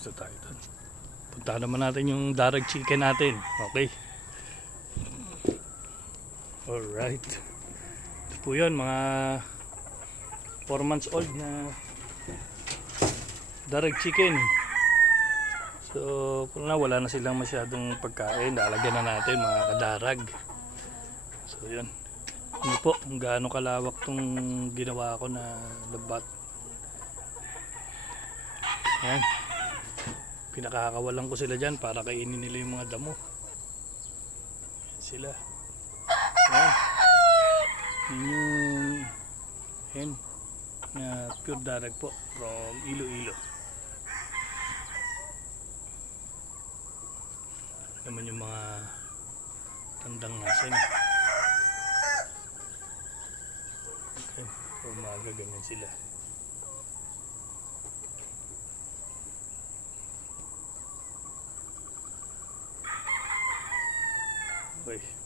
Basta tayo doon. Punta naman natin yung darag chicken natin. Okay. Alright. Ito po yun, mga 4 months old na darag chicken. So, wala na silang masyadong pagkain. Lalagyan na natin mga kadarag. So, yun. Ano po, kung gaano kalawak tong ginawa ko na labat. Yan. Pinakakawalan ko sila dyan para kainin nila yung mga damo. Yan sila. Yan. Yun yung hen na pure darag po from Iloilo. Naman yung mga tandang nasin. Okay, umaga ganyan sila. Okay.